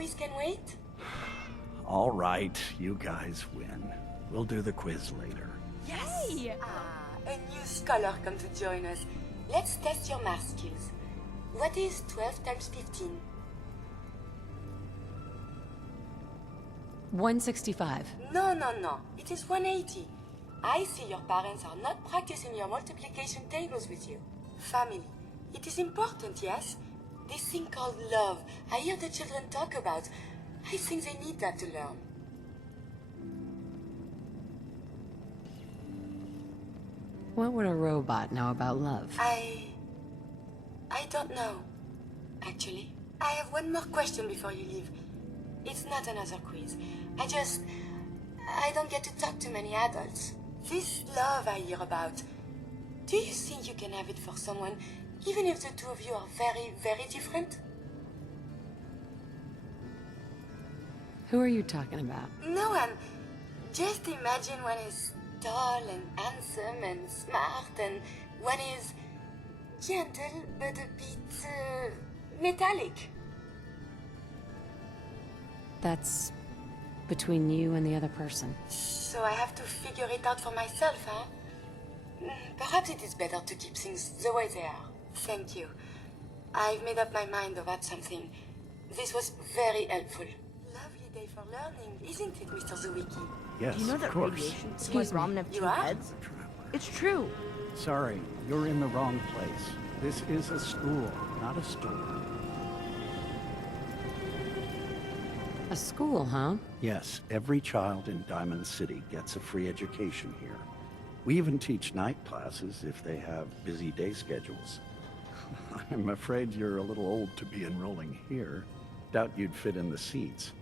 quiz can wait? All right, you guys win. We'll do the quiz later. Yes! Hey. A new scholar come to join us. Let's test your math skills. What is 12 times 15? 165. No. It is 180. I see your parents are not practicing your multiplication tables with you. Family. It is important, yes? This thing called love, I hear the children talk about. I think they need that to learn. What would a robot know about love? I don't know, actually. I have one more question before you leave. It's not another quiz. I don't get to talk to many adults. This love I hear about, do you think you can have it for someone, even if the two of you are very, very different? Who are you talking about? No one. Just imagine one is tall and handsome and smart, and one is gentle but a bit metallic. That's between you and the other person. So I have to figure it out for myself, huh? Perhaps it is better to keep things the way they are. Thank you. I've made up my mind about something. This was very helpful. Lovely day for learning, isn't it, Mr. Zwicky? Yes, You know of that course. radiation Excuse like me. ramen have You two are? heads? It's true. Sorry, you're in the wrong place. This is a school, not a store. A school, huh? Yes, every child in Diamond City gets a free education here. We even teach night classes if they have busy day schedules. I'm afraid you're a little old to be enrolling here. Doubt you'd fit in the seats.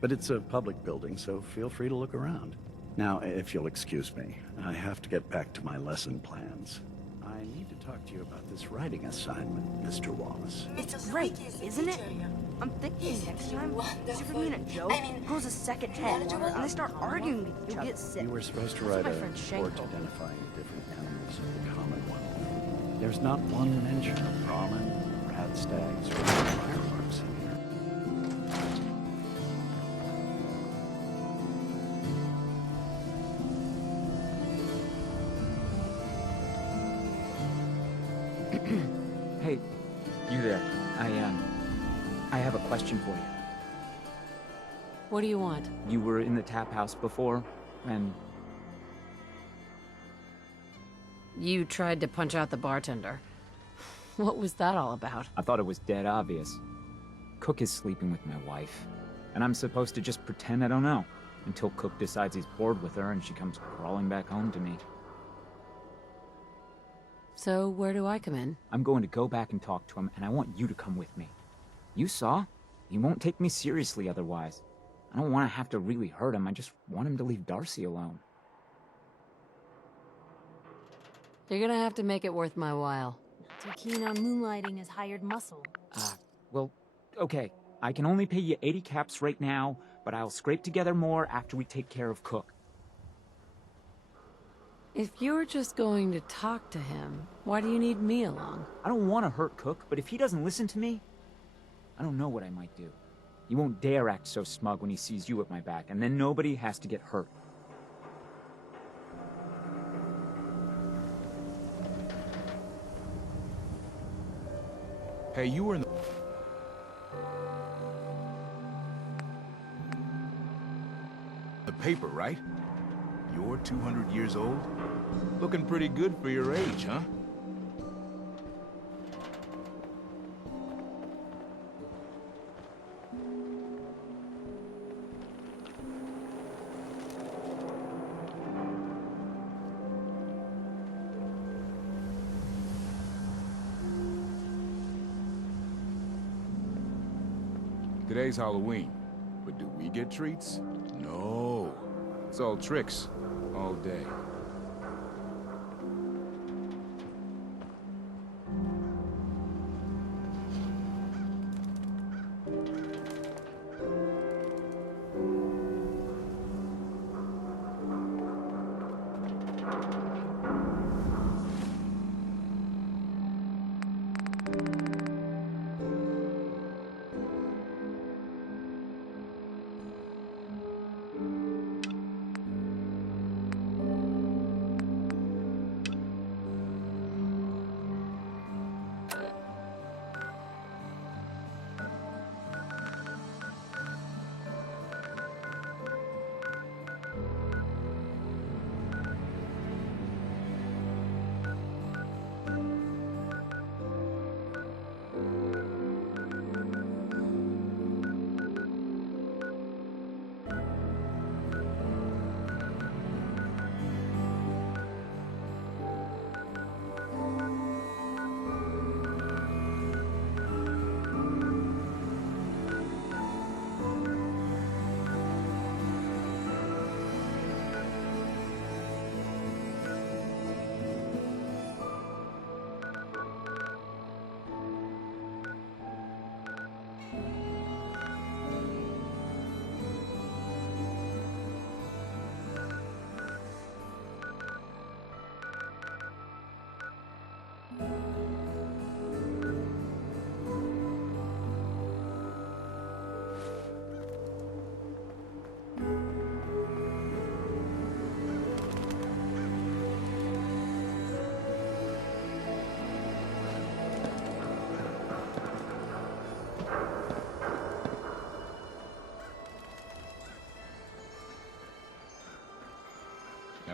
But it's a public building, so feel free to look around. Now, if you'll excuse me, I have to get back to my lesson plans. I need to talk to you about this writing assignment, Mr. Wallace. Mr. Right, Zwicky is the isn't it? teacher here. I'm thinking Isn't next he time, wonderful? Superman and Joe I mean, grows a second head knowledgeable? and they start arguing with each You other. Sick. were supposed to That's write what a my friend report Shank told me. identifying different animals of the Commonwealth. There's not one mention of Brahmin, rat stags, or fireworks in here. Hey, you there. I have a question for you. What do you want? You were in the tap house before, and You tried to punch out the bartender. What was that all about? I thought it was dead obvious. Cook is sleeping with my wife, and I'm supposed to just pretend I don't know, until Cook decides he's bored with her and she comes crawling back home to me. So, where do I come in? I'm going to go back and talk to him, and I want you to come with me. You saw? He won't take me seriously otherwise. I don't want to have to really hurt him, I just want him to leave Darcy alone. You're gonna have to make it worth my while. Too keen on moonlighting his hired muscle. Well, okay. I can only pay you 80 caps right now, but I'll scrape together more after we take care of Cook. If you're just going to talk to him, why do you need me along? I don't want to hurt Cook, but if he doesn't listen to me, I don't know what I might do. He won't dare act so smug when he sees you at my back, and then nobody has to get hurt. Hey, you were in the paper, right? You're 200 years old? Looking pretty good for your age, huh? Today's Halloween, but do we get treats? No. It's all tricks, all day.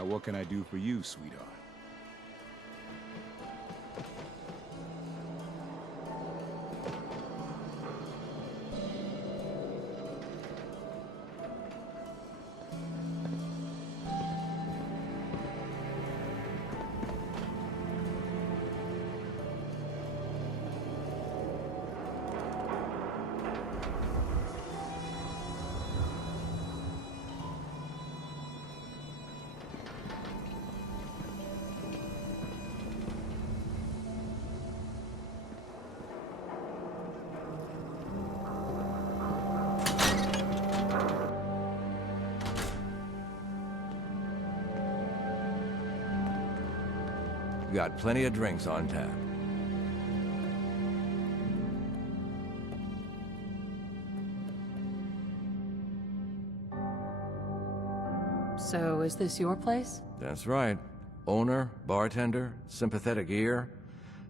what can I do for you, sweetheart? Got plenty of drinks on tap. So, is this your place? That's right. Owner, bartender, sympathetic ear.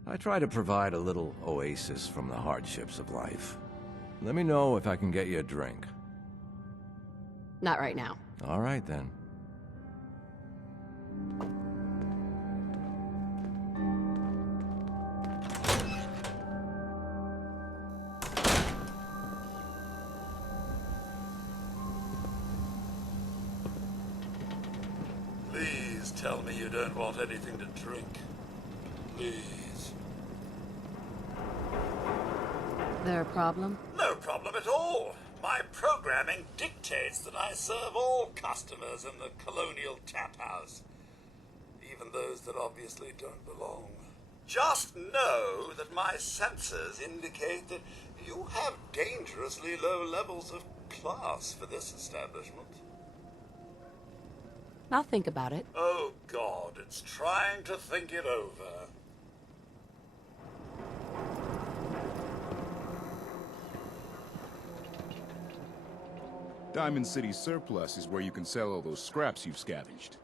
I try to provide a little oasis from the hardships of life. Let me know if I can get you a drink. Not right now. All right, then. Please tell me you don't want anything to drink. Please. There a problem? No problem at all. My programming dictates that I serve all customers in the Colonial Tap House, even those that obviously don't belong. Just know that my sensors indicate that you have dangerously low levels of class for this establishment. I'll think about it. Oh, God, it's trying to think it over. Diamond City Surplus is where you can sell all those scraps you've scavenged.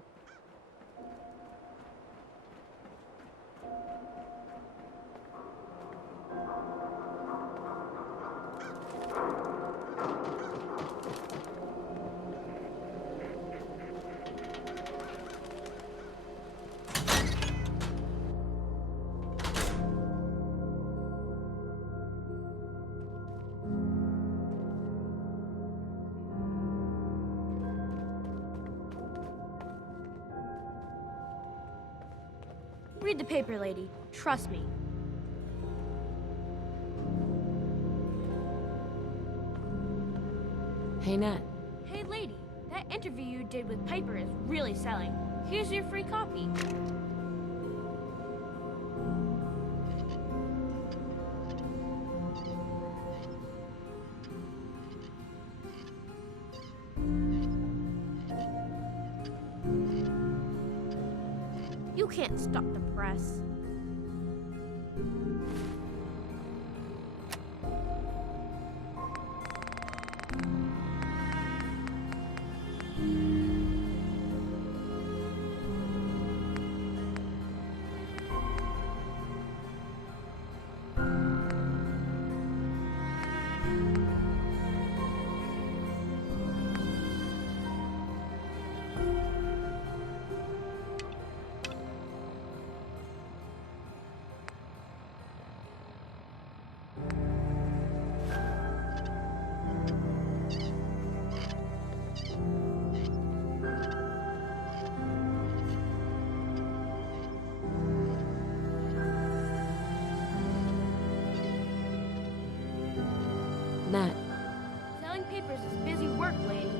Read the paper, lady. Trust me. Hey, Nat. Hey, lady. That interview you did with Piper is really selling. Here's your free copy. You can't stop the press. Nat. Selling papers is busy work, lady.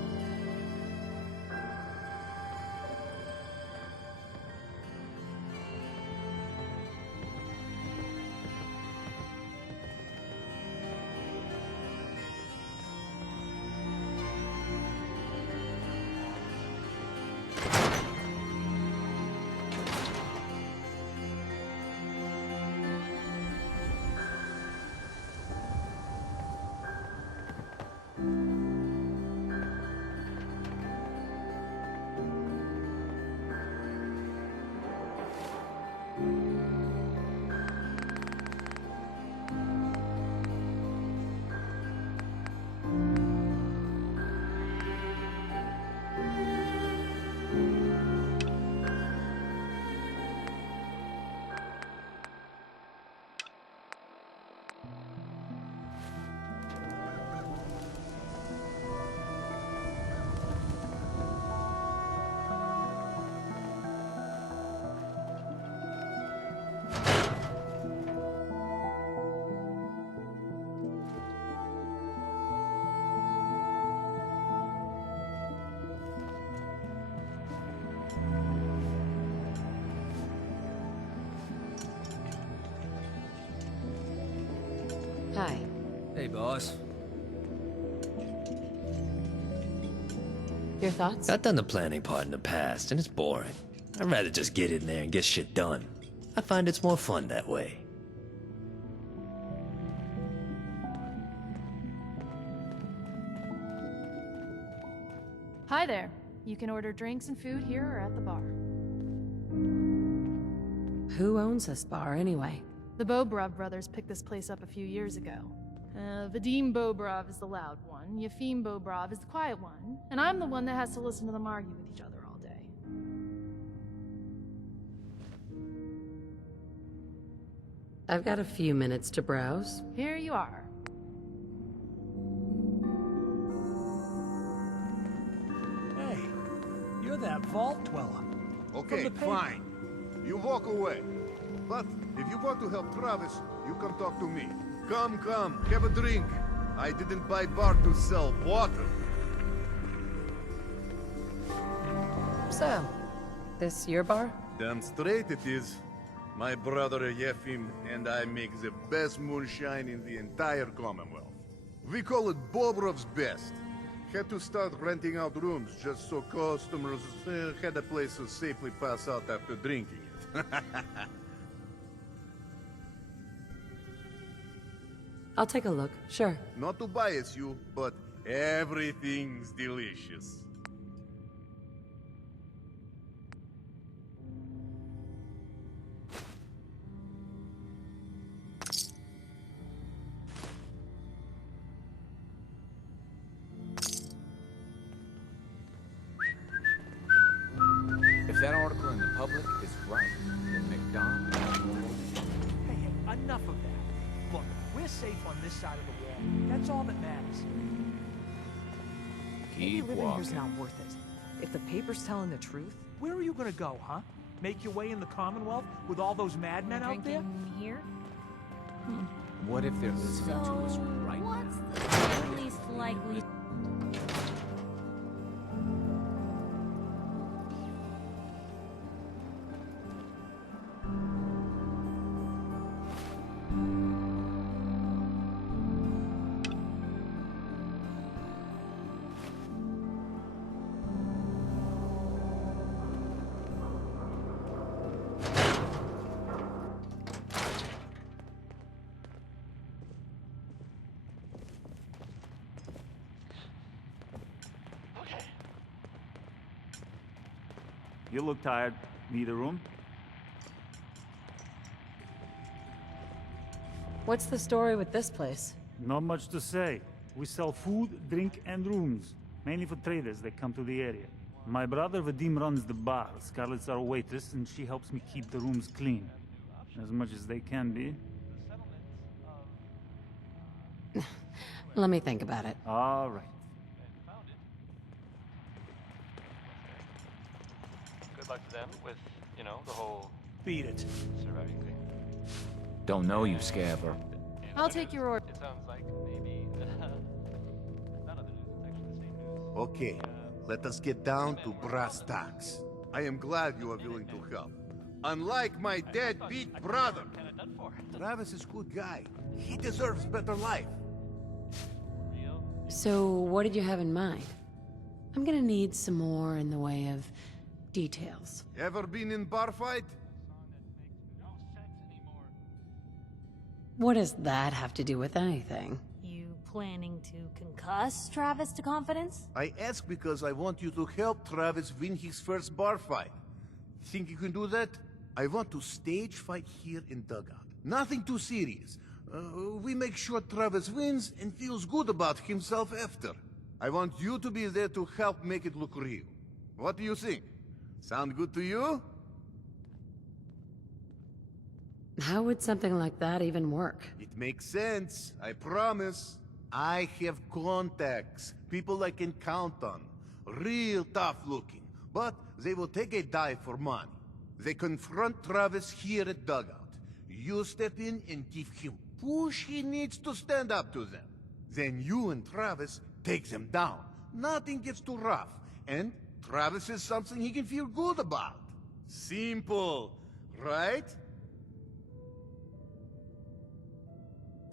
Hey, boss. Your thoughts? I've done the planning part in the past, and it's boring. I'd rather just get in there and get shit done. I find it's more fun that way. Hi there. You can order drinks and food here or at the bar. Who owns this bar, anyway? The Bobrov brothers picked this place up a few years ago. Vadim Bobrov is the loud one, Yefim Bobrov is the quiet one, and I'm the one that has to listen to them argue with each other all day. I've got a few minutes to browse. Here you are. Hey, you're that vault dweller. Okay, fine. You walk away. But if you want to help Travis, you come talk to me. Come, have a drink. I didn't buy bar to sell water. So, this your bar? Damn straight it is. My brother Yefim and I make the best moonshine in the entire Commonwealth. We call it Bobrov's Best. Had to start renting out rooms just so customers had a place to safely pass out after drinking it. I'll take a look, sure. Not to bias you, but everything's delicious. If that article in the public is right, then McDonald's... Hey, enough of that. Look, we're safe on this side of the wall. That's all that matters. Maybe Keep living here's walking. not worth it. If the paper's telling the truth... Where are you gonna go, huh? Make your way in the Commonwealth with all those madmen out there? Here? What if they're listening to us right now? What's the least likely... You look tired. Need a room? What's the story with this place? Not much to say. We sell food, drink, and rooms. Mainly for traders that come to the area. My brother Vadim runs the bar. Scarlett's our waitress, and she helps me keep the rooms clean. As much as they can be. Let me think about it. All right. Good luck to them with, you know, the whole Beat it. surviving thing. Don't know you, Scabber. I'll take your order. It sounds like maybe none of the news. It's actually the same news. Okay, let us get down to brass tacks. I am glad you are willing to help. Unlike my deadbeat brother. Travis is a good guy. He deserves better life. So, what did you have in mind? I'm gonna need some more in the way of details. Ever been in bar fight? What does that have to do with anything? You planning to concuss Travis to confidence? I ask because I want you to help Travis win his first bar fight. Think you can do that? I want to stage fight here in Dugout. Nothing too serious. We make sure Travis wins and feels good about himself after. I want you to be there to help make it look real. What do you think? Sound good to you? How would something like that even work? It makes sense, I promise. I have contacts, people I can count on. Real tough looking, but they will take a dive for money. They confront Travis here at Dugout. You step in and give him push he needs to stand up to them. Then you and Travis take them down. Nothing gets too rough, and Travis is something he can feel good about. Simple, right?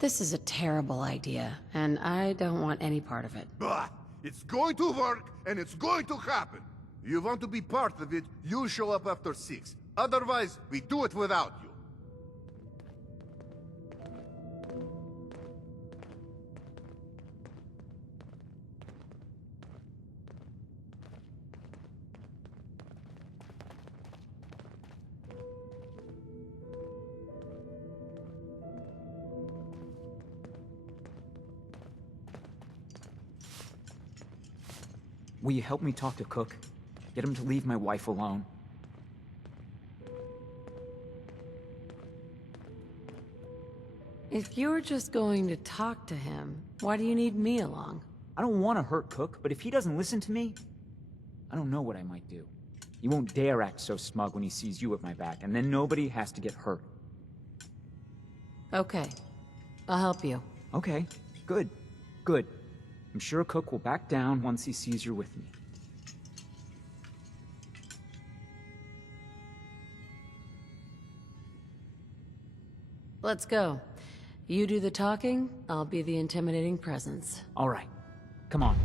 This is a terrible idea, and I don't want any part of it. Bah! It's going to work, and it's going to happen. You want to be part of it, you show up after 6. Otherwise, we do it without you. Will you help me talk to Cook? Get him to leave my wife alone. If you're just going to talk to him, why do you need me along? I don't want to hurt Cook, but if he doesn't listen to me, I don't know what I might do. He won't dare act so smug when he sees you at my back, and then nobody has to get hurt. Okay. I'll help you. Okay, good. Good. I'm sure Cook will back down once he sees you're with me. Let's go. You do the talking, I'll be the intimidating presence. All right. Come on.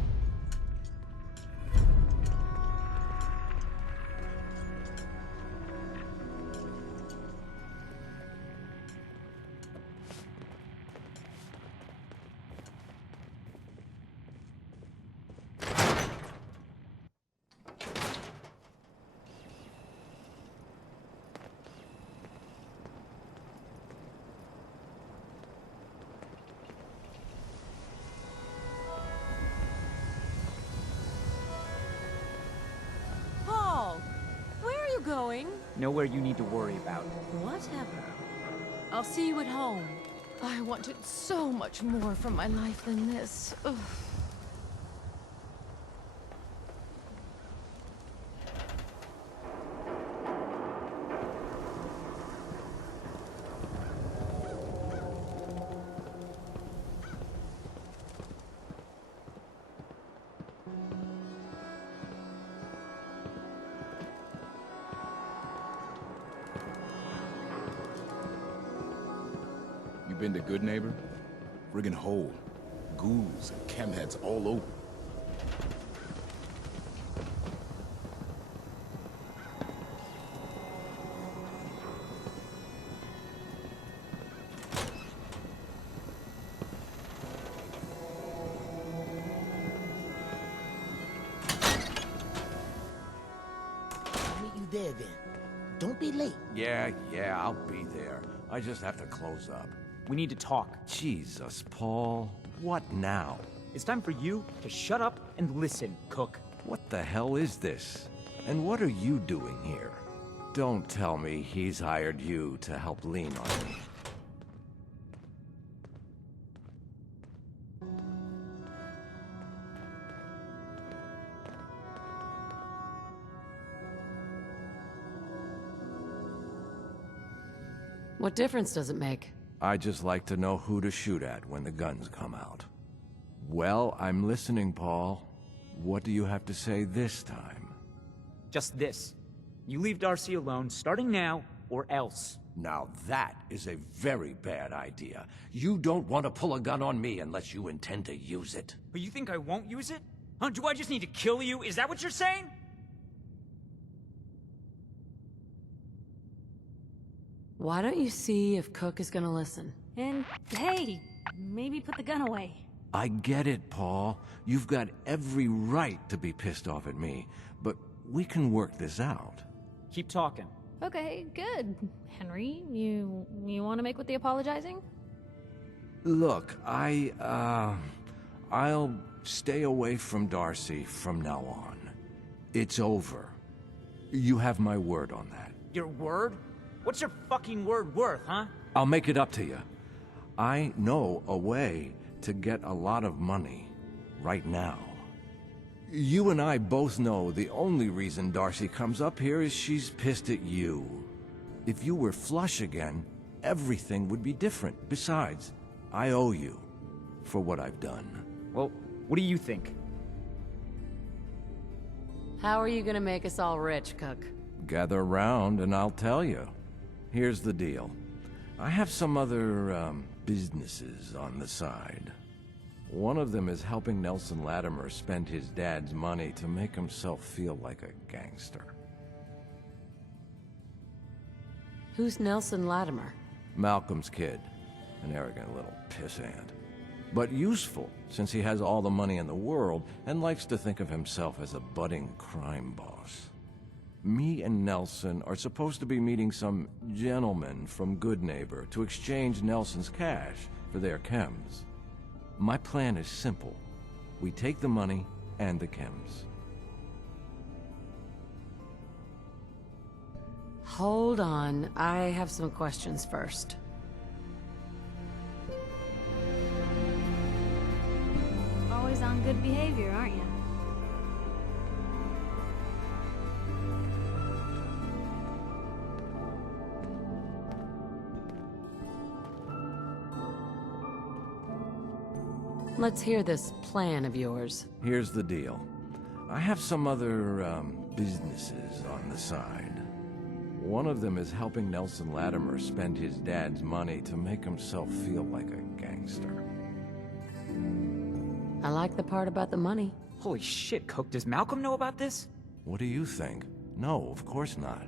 Paul, where are you going? Nowhere you need to worry about. Whatever. I'll see you at home. I wanted so much more from my life than this. Ugh. You been to Good Neighbor? Friggin' hole. Ghouls and chemheads all over. I'll meet you there then. Don't be late. Yeah, I'll be there. I just have to close up. We need to talk. Jesus, Paul. What now? It's time for you to shut up and listen, Cook. What the hell is this? And what are you doing here? Don't tell me he's hired you to help lean on me. What difference does it make? I just like to know who to shoot at when the guns come out. Well, I'm listening, Paul. What do you have to say this time? Just this. You leave Darcy alone, starting now, or else. Now that is a very bad idea. You don't want to pull a gun on me unless you intend to use it. But you think I won't use it? Huh? Do I just need to kill you? Is that what you're saying? Why don't you see if Cook is gonna listen? And hey, maybe put the gun away. I get it, Paul. You've got every right to be pissed off at me, but we can work this out. Keep talking. Okay, good. Henry, you want to make with the apologizing? Look, I'll stay away from Darcy from now on. It's over. You have my word on that. Your word? What's your fucking word worth, huh? I'll make it up to you. I know a way to get a lot of money right now. You and I both know the only reason Darcy comes up here is she's pissed at you. If you were flush again, everything would be different. Besides, I owe you for what I've done. Well, what do you think? How are you gonna make us all rich, Cook? Gather around and I'll tell you. Here's the deal. I have some other, businesses on the side. One of them is helping Nelson Latimer spend his dad's money to make himself feel like a gangster. Who's Nelson Latimer? Malcolm's kid. An arrogant little pissant. But useful, since he has all the money in the world and likes to think of himself as a budding crime boss. Me and Nelson are supposed to be meeting some gentleman from Goodneighbor to exchange Nelson's cash for their chems. My plan is simple. We take the money and the chems. Hold on, I have some questions first. Always on good behavior, aren't you? Let's hear this plan of yours. Here's the deal. I have some other, businesses on the side. One of them is helping Nelson Latimer spend his dad's money to make himself feel like a gangster. I like the part about the money. Holy shit, Cook, does Malcolm know about this? What do you think? No, of course not.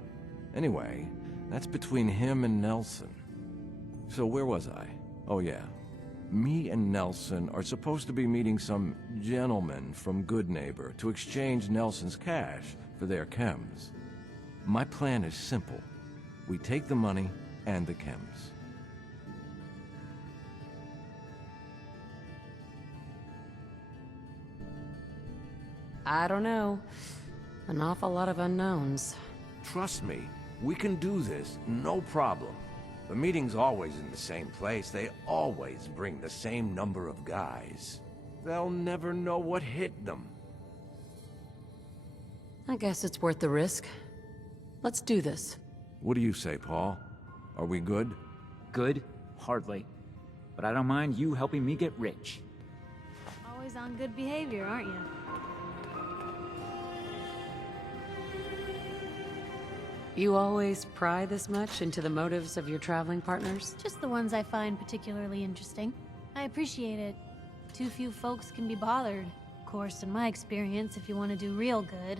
Anyway, that's between him and Nelson. So where was I? Oh yeah. Me and Nelson are supposed to be meeting some gentleman from Goodneighbor to exchange Nelson's cash for their chems. My plan is simple. We take the money and the chems. I don't know. An awful lot of unknowns. Trust me, we can do this, no problem. The meeting's always in the same place. They always bring the same number of guys. They'll never know what hit them. I guess it's worth the risk. Let's do this. What do you say, Paul? Are we good? Good? Hardly. But I don't mind you helping me get rich. Always on good behavior, aren't you? You always pry this much into the motives of your traveling partners? Just the ones I find particularly interesting. I appreciate it. Too few folks can be bothered. Of course, in my experience, if you want to do real good,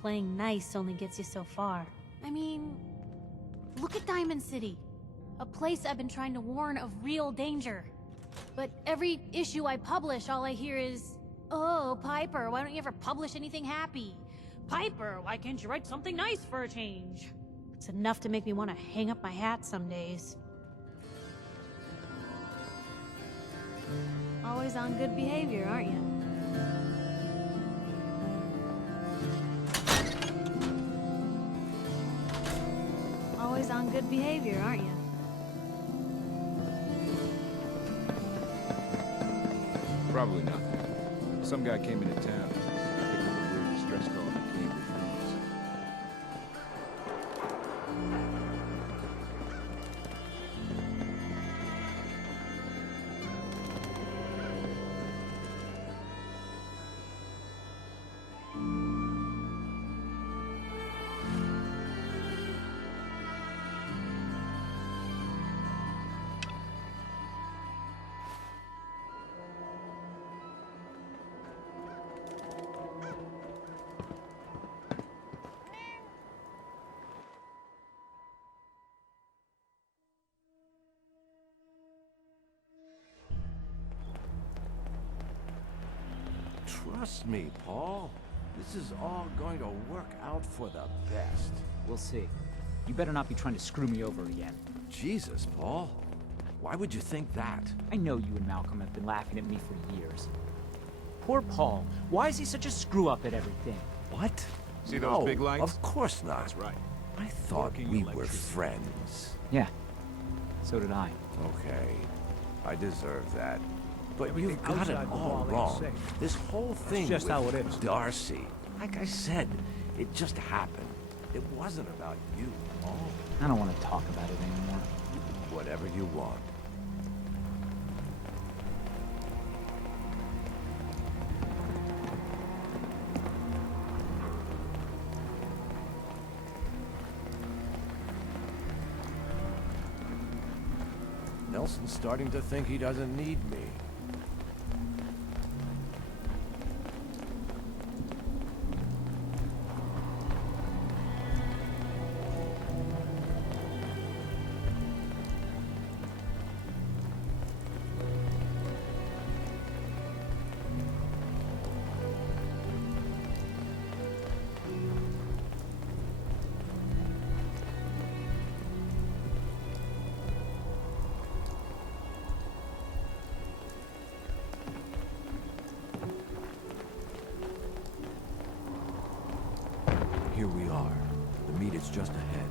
playing nice only gets you so far. I mean, look at Diamond City. A place I've been trying to warn of real danger. But every issue I publish, all I hear is, "Oh, Piper, why don't you ever publish anything happy? Piper, why can't you write something nice for a change?" It's enough to make me want to hang up my hat some days. Always on good behavior, aren't you? Always on good behavior, aren't you? Probably not. Some guy came into town. Picked up a weird distress call in the Cambridge rooms. Trust me, Paul. This is all going to work out for the best. We'll see. You better not be trying to screw me over again. Jesus, Paul. Why would you think that? I know you and Malcolm have been laughing at me for years. Poor Paul. Why is he such a screw-up at everything? What? See those big lights? Of course not. That's right. I thought we were friends. Yeah. So did I. Okay. I deserve that. But Everything you've got it outside the all wall ain't wrong. safe. This whole thing just with how it is. Darcy. Like I said, it just happened. It wasn't about you, Paul. I don't want to talk about it anymore. Whatever you want. Nelson's starting to think he doesn't need me. Here we are. The meet is just ahead.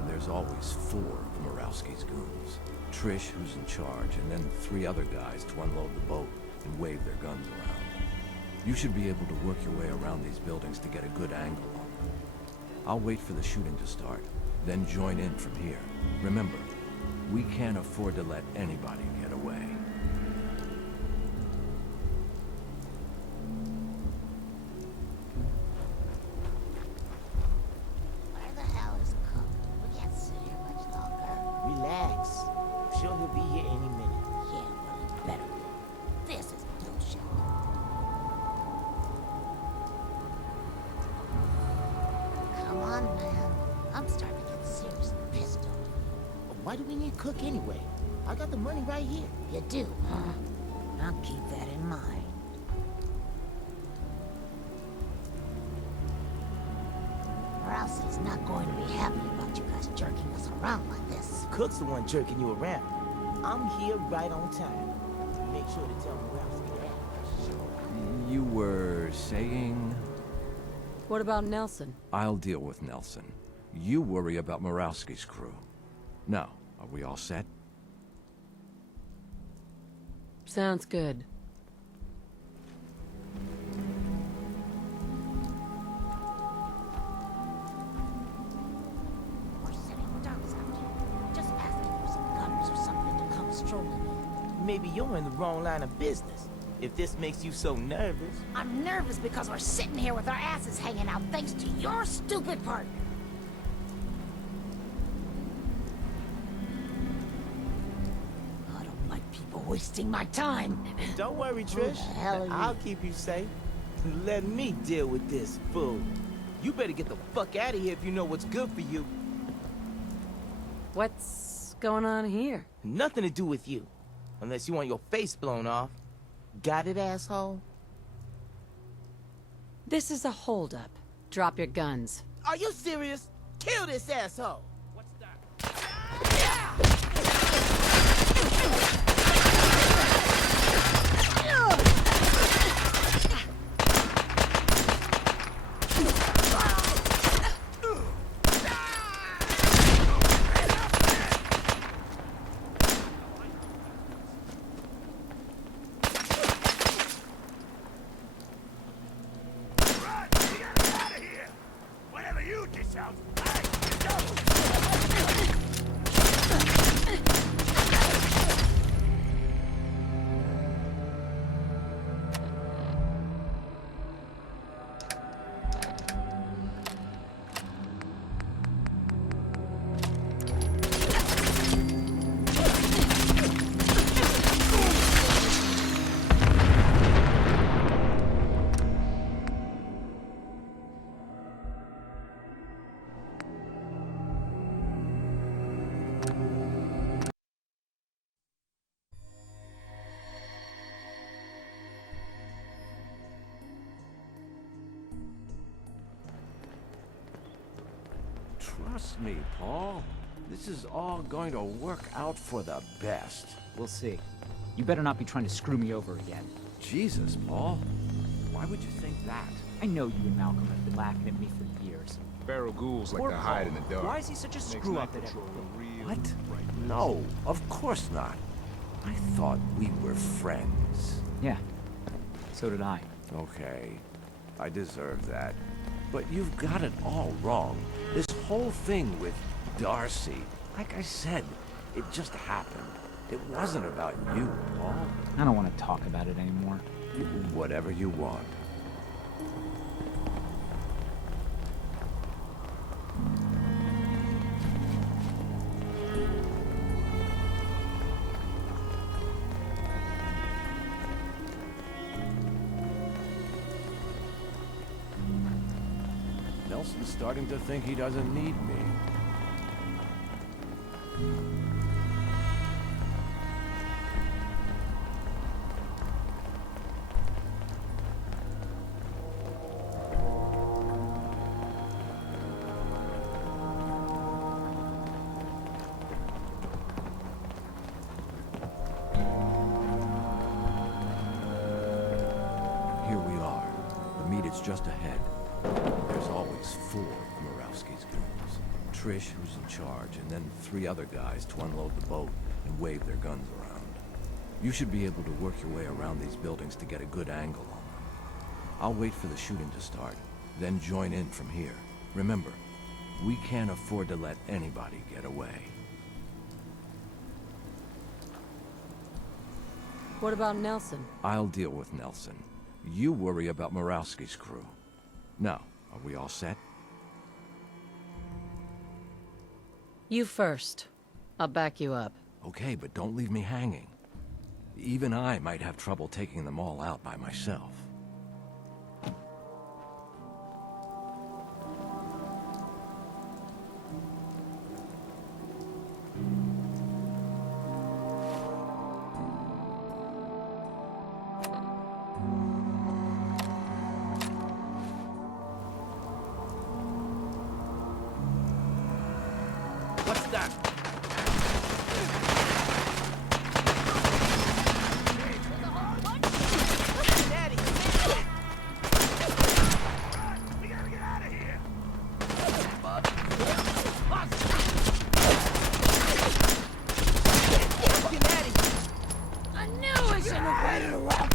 And there's always 4 of Murawski's goons. Trish, who's in charge, and then 3 other guys to unload the boat and wave their guns around. You should be able to work your way around these buildings to get a good angle on them. I'll wait for the shooting to start, then join in from here. Remember, we can't afford to let anybody get away. Where the hell is Cook? We can't sit here much longer. Relax. I'm sure he'll be here any minute. Yeah, well, he better be. This is bullshit. Come on, man. I'm starting to get seriously pissed off. Why do we need Cook anyway? I got the money right here. You do, huh? I'll keep that in mind. Rousey's not going to be happy about you guys jerking us around like this. Cook's the one jerking you around. I'm here right on time. Make sure to tell Murawski that. You were saying? What about Nelson? I'll deal with Nelson. You worry about Murawski's crew. Now, are we all set? Sounds good. We're sitting ducks out here, just asking for some gunners or something to come strolling in. Maybe you're in the wrong line of business. If this makes you so nervous. I'm nervous because we're sitting here with our asses hanging out thanks to your stupid partner. I don't like people wasting my time. Don't worry, Who Trish. the hell are you? I'll keep you safe. Let me deal with this fool. You better get the fuck out of here if you know what's good for you. What's going on here? Nothing to do with you. Unless you want your face blown off. Got it, asshole? This is a holdup. Drop your guns. Are you serious? Kill this asshole! Trust me, Paul. This is all going to work out for the best. We'll see. You better not be trying to screw me over again. Jesus, Paul. Why would you think that? I know you and Malcolm have been laughing at me for years. Feral ghouls like Poor to Paul. hide in the dark. Why is he such a Makes screw-up night at patrol everything? real What? bright. No, of course not. I thought we were friends. Yeah, so did I. Okay, I deserve that. But you've got it all wrong. This whole thing with Darcy, like I said, it just happened. It wasn't about you, Paul. I don't want to talk about it anymore. Whatever you want. Nelson's starting to think he doesn't need me. Here we are. The meet is just ahead. There's always 4 of Murawski's goons. Trish, who's in charge, and then 3 other guys to unload the boat and wave their guns around. You should be able to work your way around these buildings to get a good angle on them. I'll wait for the shooting to start, then join in from here. Remember, we can't afford to let anybody get away. What about Nelson? I'll deal with Nelson. You worry about Murawski's crew. Now, are we all set? You first. I'll back you up. Okay, but don't leave me hanging. Even I might have trouble taking them all out by myself. What's that? I knew I shouldn't have waited around.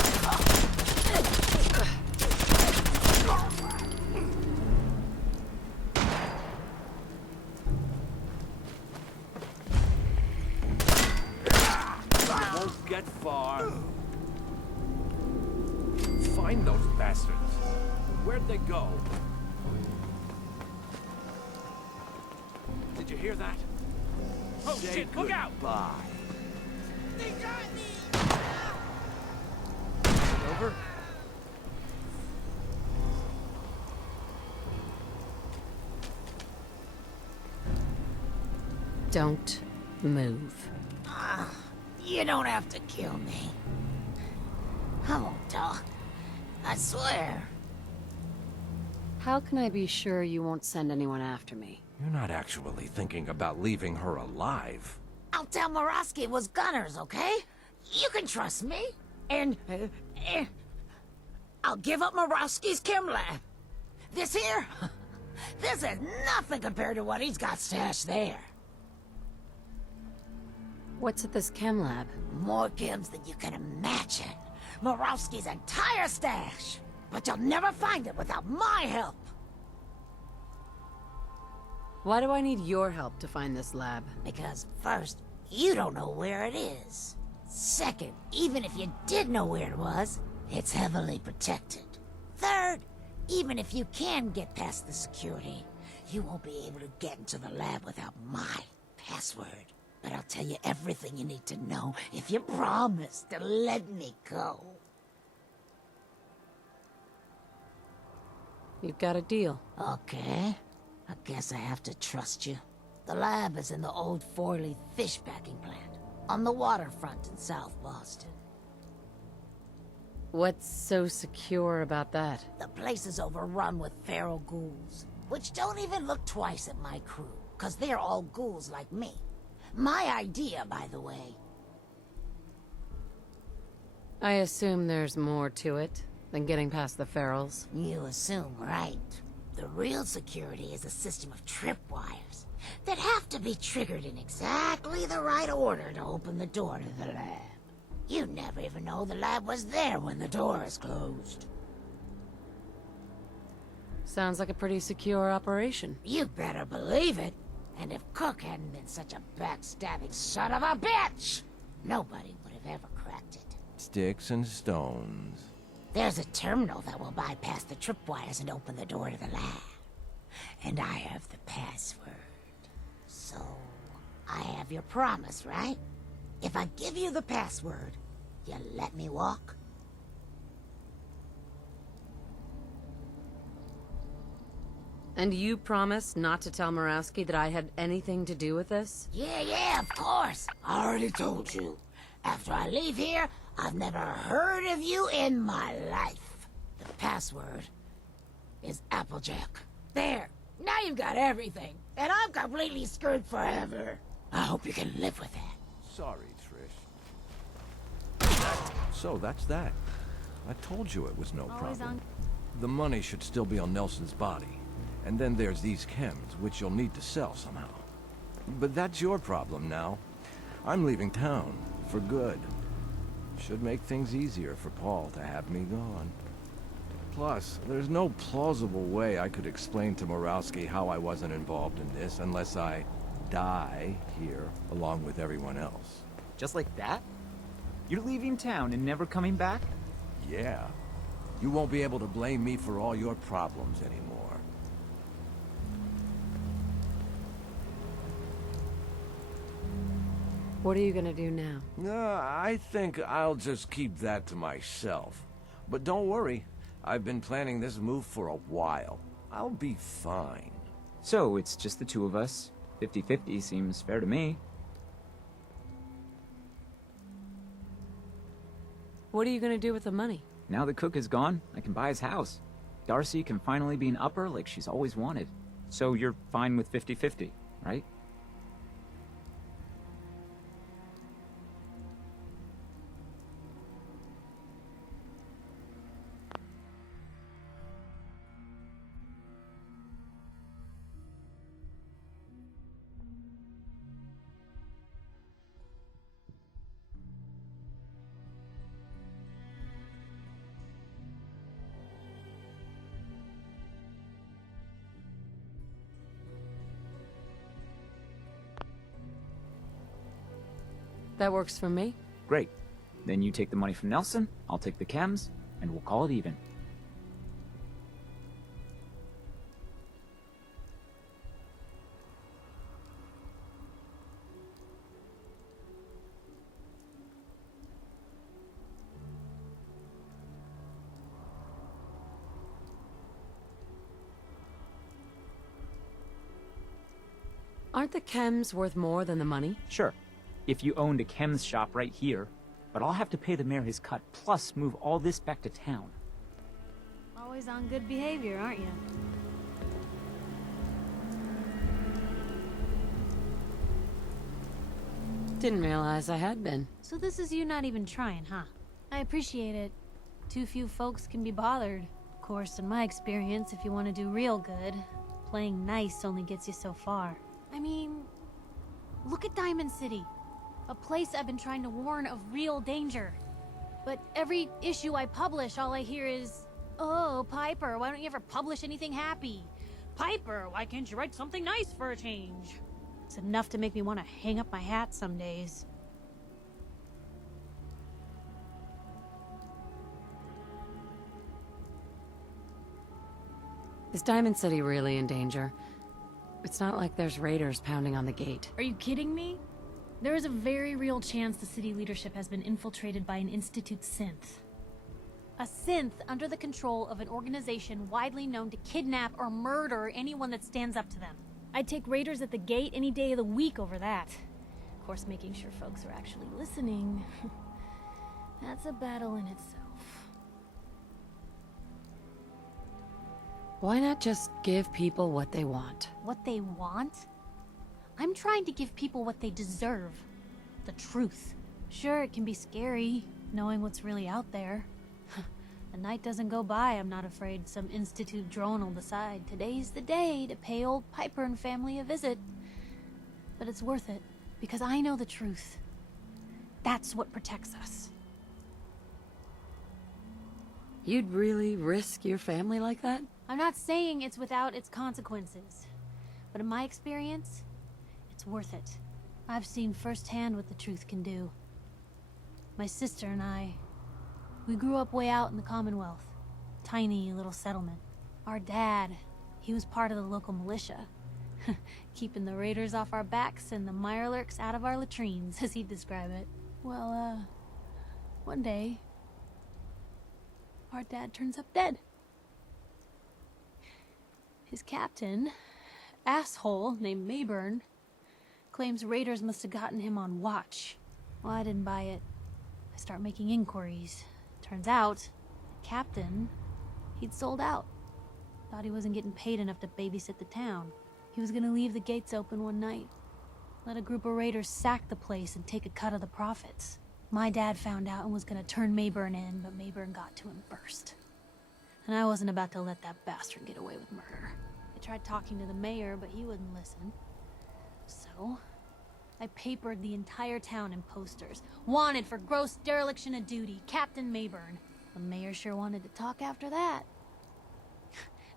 Won't get far. Find those bastards. Where'd they go? Did you hear that? Oh shit, look out! Bye. They got me! Over? Don't move. You don't have to kill me. I won't talk. I swear. How can I be sure you won't send anyone after me? You're not actually thinking about leaving her alive. I'll tell Murawski it was gunners, okay? You can trust me. And, I'll give up Murawski's chem lab. This here? This is nothing compared to what he's got stashed there. What's at this chem lab? More chems than you can imagine. Murawski's entire stash. But you'll never find it without my help. Why do I need your help to find this lab? Because first, you don't know where it is. Second, even if you did know where it was, it's heavily protected. Third, even if you can get past the security, you won't be able to get into the lab without my password. But I'll tell you everything you need to know if you promise to let me go. You've got a deal. Okay. I guess I have to trust you. The lab is in the old Forley fish packing plant, on the waterfront in South Boston. What's so secure about that? The place is overrun with feral ghouls, which don't even look twice at my crew, because they're all ghouls like me. My idea, by the way. I assume there's more to it than getting past the ferals. You assume right. The real security is a system of tripwires that have to be triggered in exactly the right order to open the door to the lab. You never even know the lab was there when the door is closed. Sounds like a pretty secure operation. You better believe it. And if Cook hadn't been such a backstabbing son of a bitch, nobody would have ever cracked it. Sticks and stones. There's a terminal that will bypass the tripwires and open the door to the lab. And I have the password. So, I have your promise, right? If I give you the password, you let me walk? And you promised not to tell Murawski that I had anything to do with this? Yeah, of course. I already told you. After I leave here, I've never heard of you in my life. The password is Applejack. There. Now you've got everything. And I'm completely screwed forever. I hope you can live with that. Sorry, Trish. So that's that. I told you it was no problem. The money should still be on Nelson's body. And then there's these chems, which you'll need to sell somehow. But that's your problem now. I'm leaving town, for good. Should make things easier for Paul to have me gone. Plus, there's no plausible way I could explain to Murawski how I wasn't involved in this unless I die here along with everyone else. Just like that? You're leaving town and never coming back? Yeah. You won't be able to blame me for all your problems anymore. What are you gonna do now? I think I'll just keep that to myself. But don't worry, I've been planning this move for a while. I'll be fine. So, it's just the two of us. 50-50 seems fair to me. What are you gonna do with the money? Now that Cook is gone, I can buy his house. Darcy can finally be an upper like she's always wanted. So you're fine with 50-50, right? That works for me. Great. Then you take the money from Nelson, I'll take the chems, and we'll call it even. Aren't the chems worth more than the money? Sure. If you owned a chems shop right here, but I'll have to pay the mayor his cut, plus move all this back to town. Always on good behavior, aren't you? Didn't realize I had been. So this is you not even trying, huh? I appreciate it. Too few folks can be bothered. Of course, in my experience, if you want to do real good, playing nice only gets you so far. I mean, look at Diamond City. A place I've been trying to warn of real danger. But every issue I publish, all I hear is, "Oh, Piper, why don't you ever publish anything happy? Piper, why can't you write something nice for a change?" It's enough to make me want to hang up my hat some days. Is Diamond City really in danger? It's not like there's raiders pounding on the gate. Are you kidding me? There is a very real chance the city leadership has been infiltrated by an Institute synth. A synth under the control of an organization widely known to kidnap or murder anyone that stands up to them. I'd take raiders at the gate any day of the week over that. Of course, making sure folks are actually listening. That's a battle in itself. Why not just give people what they want? What they want? I'm trying to give people what they deserve. The truth. Sure, it can be scary, knowing what's really out there. A night doesn't go by, I'm not afraid some Institute drone will decide today's the day to pay old Piper and family a visit. But it's worth it, because I know the truth. That's what protects us. You'd really risk your family like that? I'm not saying it's without its consequences. But in my experience, it's worth it. I've seen firsthand what the truth can do. My sister and I, we grew up way out in the Commonwealth. Tiny little settlement. Our dad, he was part of the local militia. Keeping the raiders off our backs and the mirelurks out of our latrines, as he'd describe it. Well, one day, our dad turns up dead. His captain, asshole named Mayburn, claims raiders must have gotten him on watch. Well, I didn't buy it. I start making inquiries. Turns out, the captain, he'd sold out. Thought he wasn't getting paid enough to babysit the town. He was gonna leave the gates open one night. Let a group of raiders sack the place and take a cut of the profits. My dad found out and was gonna turn Mayburn in, but Mayburn got to him first. And I wasn't about to let that bastard get away with murder. I tried talking to the mayor, but he wouldn't listen. So, I papered the entire town in posters. Wanted for gross dereliction of duty, Captain Mayburn. The mayor sure wanted to talk after that.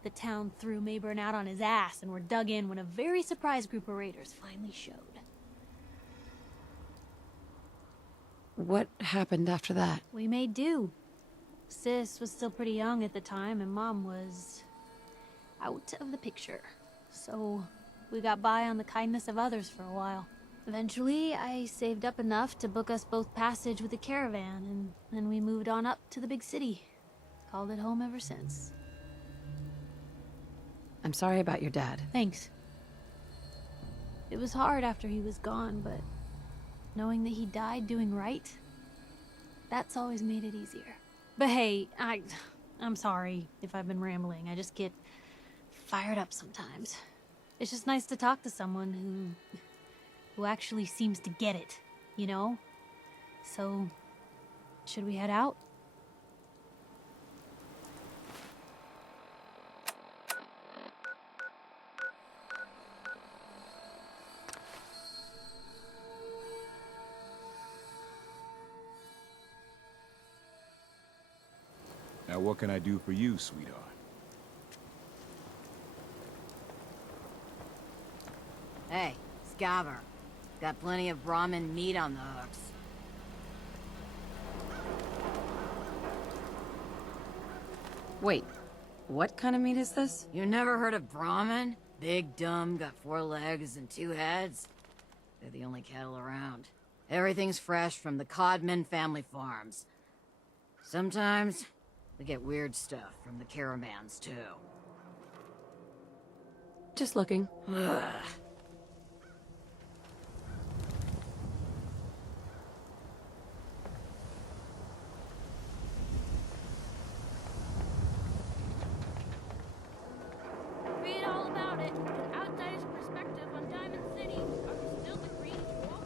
The town threw Mayburn out on his ass and were dug in when a very surprised group of raiders finally showed. What happened after that? We made do. Sis was still pretty young at the time, and Mom was out of the picture. So we got by on the kindness of others for a while. Eventually, I saved up enough to book us both passage with a caravan, and then we moved on up to the big city. Called it home ever since. I'm sorry about your dad. Thanks. It was hard after he was gone, but knowing that he died doing right, that's always made it easier. But hey, I'm sorry if I've been rambling. I just get fired up sometimes. It's just nice to talk to someone who actually seems to get it, you know? So, should we head out? Now what can I do for you, sweetheart? Hey, Scaver. Got plenty of Brahmin meat on the hooks. Wait, what kind of meat is this? You never heard of Brahmin? Big, dumb, got 4 legs and 2 heads. They're the only cattle around. Everything's fresh from the Codman family farms. Sometimes, we get weird stuff from the caravans, too. Just looking. Read all about it. An outsider's perspective on Diamond City. Are we still the green wolf?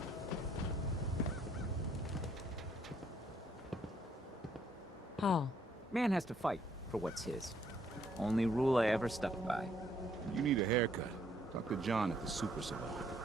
Paul. Man has to fight for what's his. Only rule I ever stuck by. You need a haircut. Talk to John at the Super Salon.